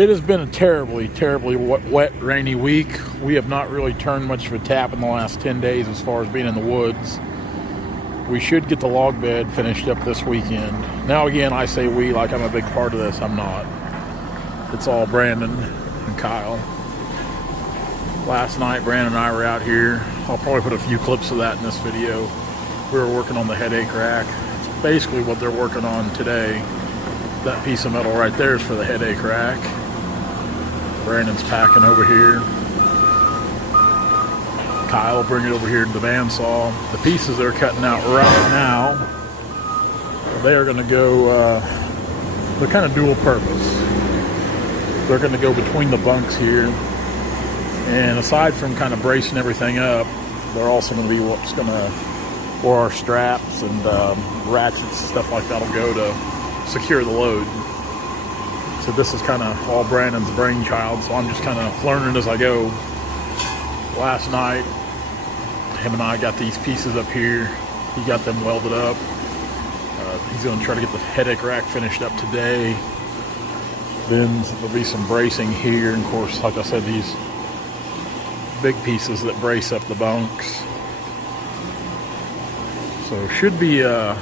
It has been a terribly wet, rainy week. We have not really turned much of a tap in the last 10 days as far as being in the woods. We should get the log bed finished up this weekend. Now again, I say we like I'm a big part of this. I'm not. It's all Brandon and Kyle. Last night, Brandon and I were out here. I'll probably put a few clips of that in this video. We were working on the headache rack. It's basically what they're working on today. That piece of metal right there is for the headache rack. Brandon's packing over here. Kyle will bring it over here to the bandsaw. The pieces they're cutting out right now, they are going to go, they're kind of dual purpose. They're going to go between the bunks here. And aside from kind of bracing everything up, they're also going to be what's going to, or our straps and ratchets, stuff like that will go to secure the load. So this is kind of all Brandon's brainchild, so I'm just kind of learning as I go. Last night, him and I got these pieces up here. He got them welded up. He's going to try to get the headache rack finished up today. Then there'll be some bracing here. And of course, like I said, these big pieces that brace up the bunks. So should be, the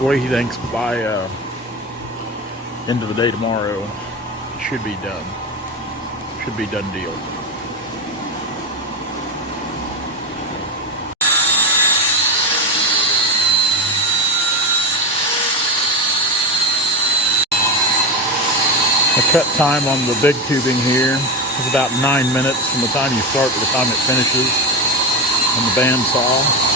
way he thinks, by end of the day tomorrow, should be done. Should be done deal. The cut time on the big tubing here is about 9 minutes from the time you start to the time it finishes on the bandsaw.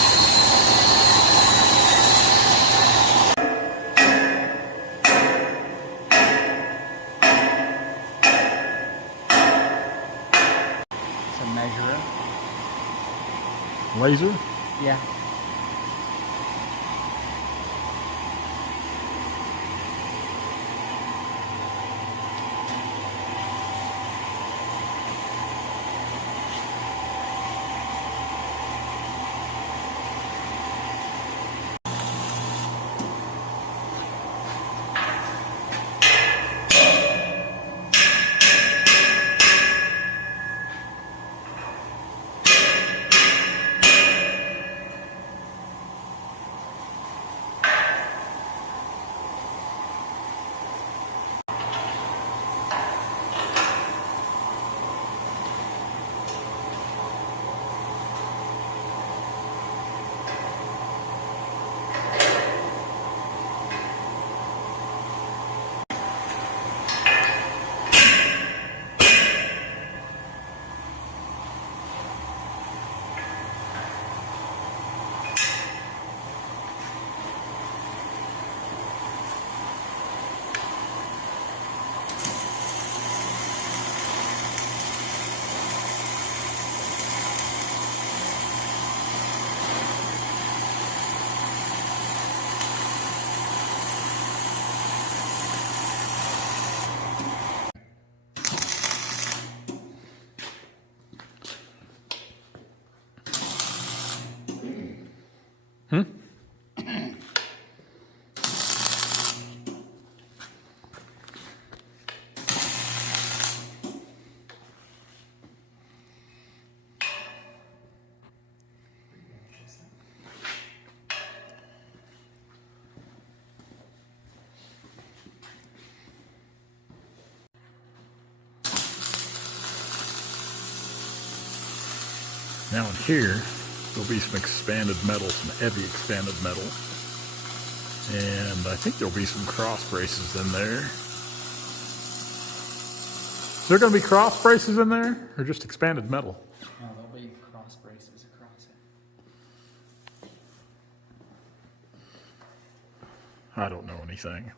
Measure it. Laser? Yeah. Now in here, there'll be some expanded metal, some heavy expanded metal. And I think there'll be some cross braces in there. Is there going to be cross braces in there, or just expanded metal? No, there'll be cross braces across it. I don't know anything.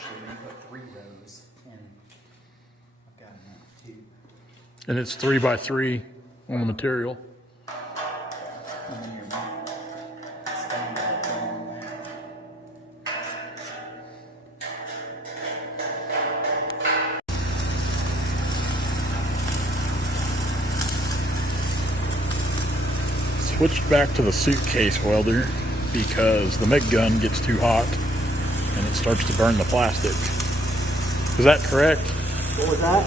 Actually, they put 3 rows, and I've got enough too. And it's 3x3 on the material. And then you're spending that down on there. Switched back to the suitcase welder because the MIG gun gets too hot and it starts to burn the plastic. Is that correct? What was that?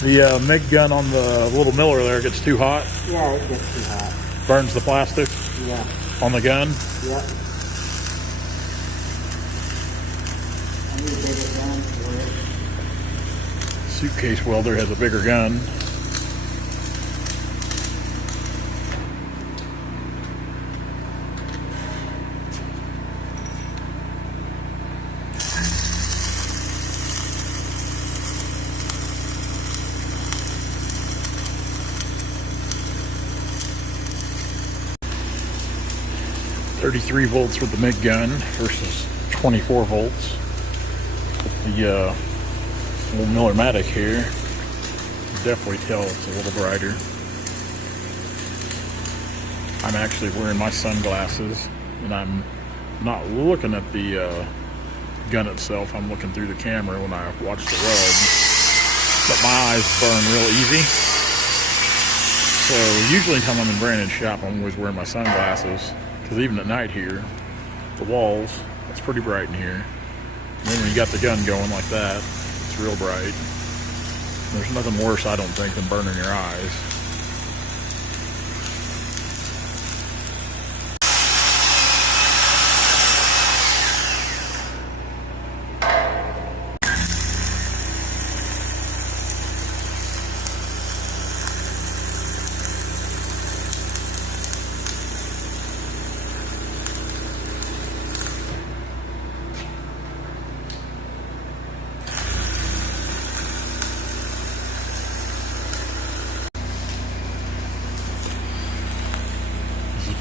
The MIG gun on the little miller there gets too hot, Yeah, it gets too hot. burns the plastic Yeah. on the gun. Yep. I need a bigger gun for it. Suitcase welder has a bigger gun. .33 volts with the MIG gun versus 24 volts with the little Miller-Matic here. Definitely tell it's a little brighter. I'm actually wearing my sunglasses and I'm not looking at the gun itself. I'm looking through the camera when I watch the weld. But my eyes burn real easy. So usually anytime I'm in Brandon's shop, I'm always wearing my sunglasses. Because even at night here, the walls, it's pretty bright in here. And then when you got the gun going like that, it's real bright. There's nothing worse, I don't think, than burning your eyes.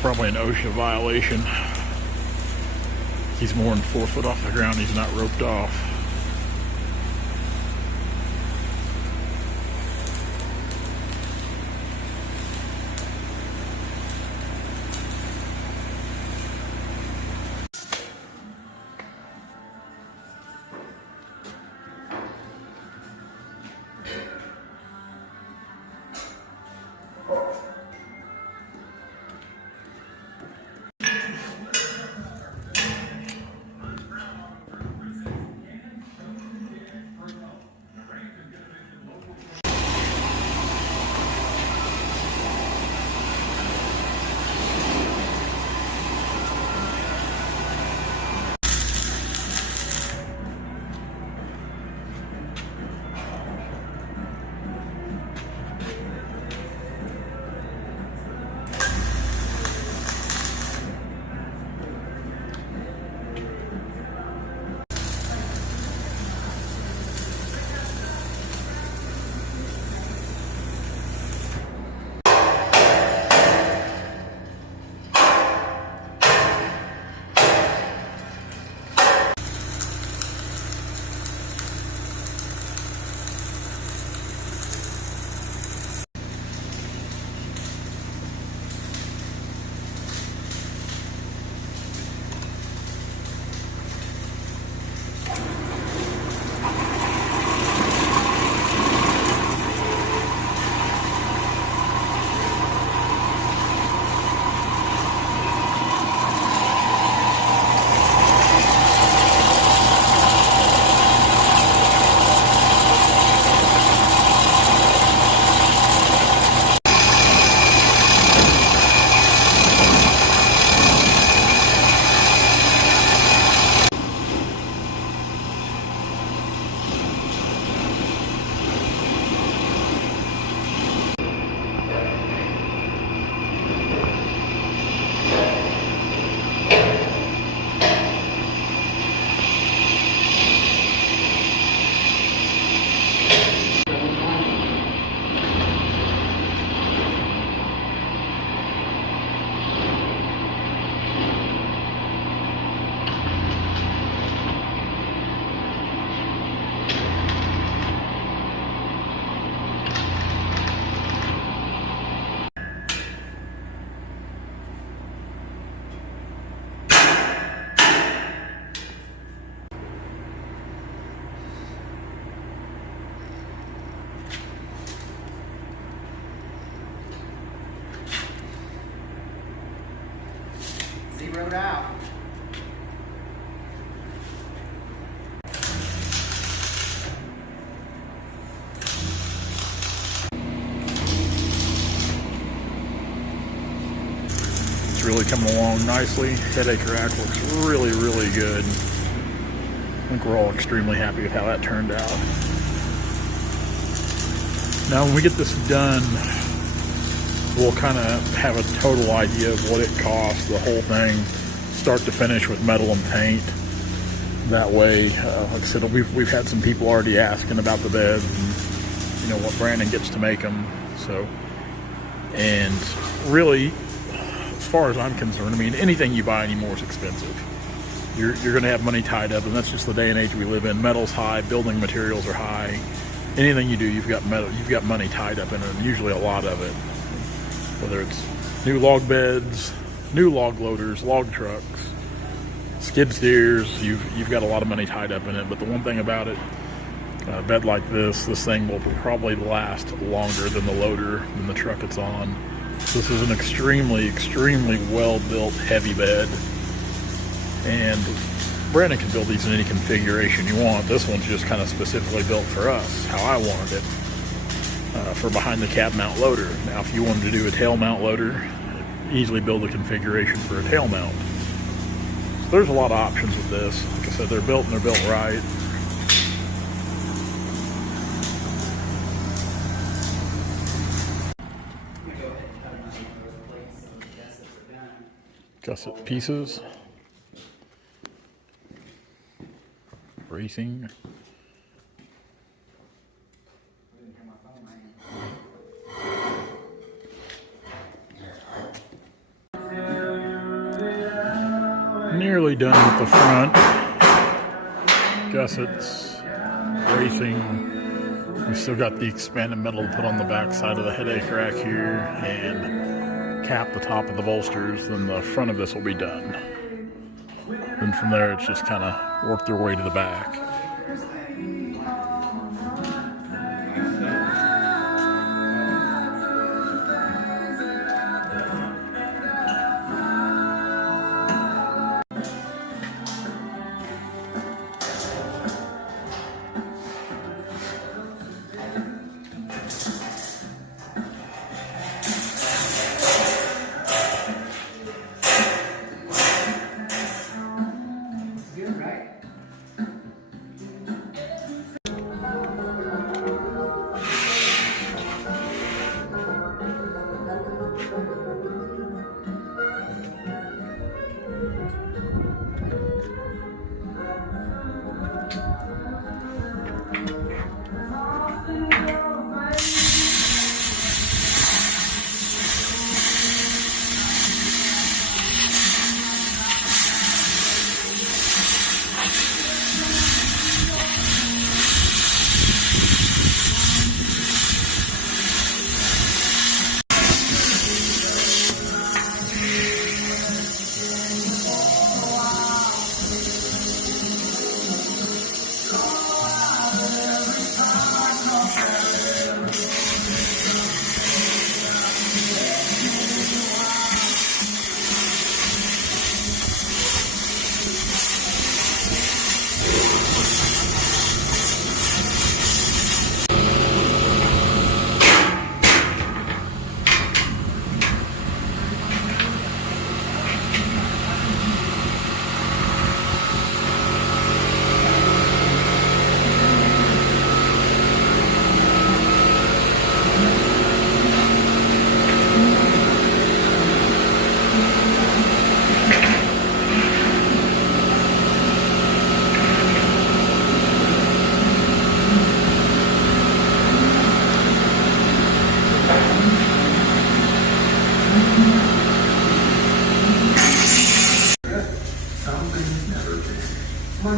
Probably an OSHA violation. He's more than 4 foot off the ground. He's not roped off. It's really coming along nicely. Headache rack looks really, really good. I think we're all extremely happy with how that turned out. Now when we get this done, we'll kind of have a total idea of what it costs, the whole thing, start to finish with metal and paint. That way, like I said, we've had some people already asking about the beds and, you know, what Brandon gets to make them. So, and really, as far as I'm concerned, I mean, anything you buy anymore is expensive. You're going to have money tied up, and that's just the day and age we live in. Metal's high, building materials are high. Anything you do, you've got money tied up in it, and usually a lot of it. Whether it's new log beds, new log loaders, log trucks, skid steers, you've got a lot of money tied up in it. But the one thing about it, a bed like this thing will probably last longer than the loader, than the truck it's on. This is an extremely, extremely well-built heavy bed. And Brandon can build these in any configuration you want. This one's just kind of specifically built for us, how I wanted it, for behind the cab mount loader. Now, if you wanted to do a tail mount loader, easily build a configuration for a tail mount. So there's a lot of options with this. Like I said, they're built and they're built right. Gusset pieces. Bracing. Nearly done with the front. Gussets, bracing. We've still got the expanded metal to put on the back side of the headache rack here and cap the top of the bolsters. Then the front of this will be done. And from there, it's just kind of work their way to the back.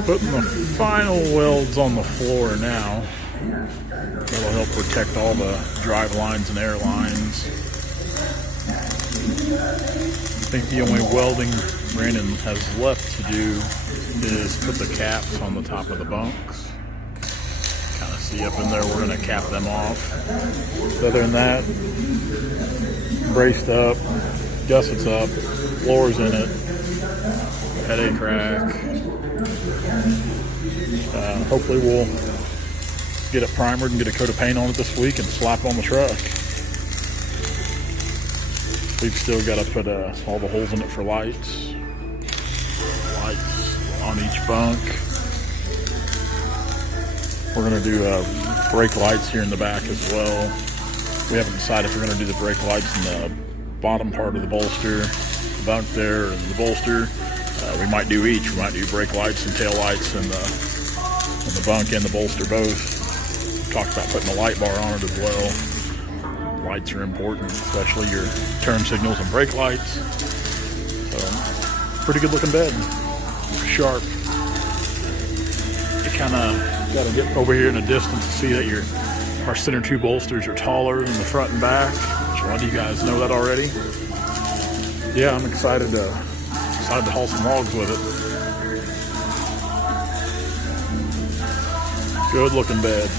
Putting the final welds on the floor now. That'll help protect all the drive lines and air lines. I think the only welding Brandon has left to do is put the caps on the top of the bunks. Kind of see up in there, we're going to cap them off. Other than that, braced up, gussets up, floors in it. headache rack. Hopefully we'll get it primered and get a coat of paint on it this week and slap on the truck. We've still got to put all the holes in it for lights. Lights on each bunk. We're going to do brake lights here in the back as well. We haven't decided if we're going to do the brake lights in the bottom part of the bolster, the bunk there, and the bolster. We might do each. We might do brake lights and tail lights in the bunk and the bolster both. We talked about putting a light bar on it as well. Lights are important, especially your turn signals and brake lights. So, pretty good looking bed. Sharp. You kind of got to get over here in a distance to see that our center two bolsters are taller than the front and back. A lot of you guys know that already. Yeah, I'm excited to haul some logs with it. Good looking bed.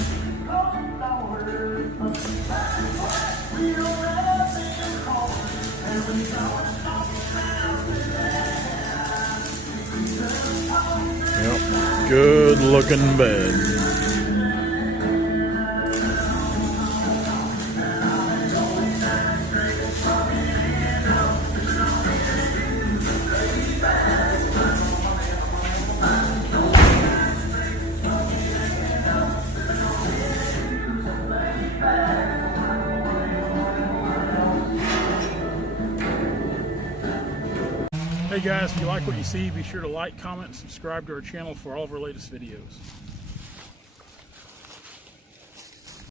Yep, good looking bed. Hey guys, if you like what you see, be sure to like, comment, and subscribe to our channel for all of our latest videos.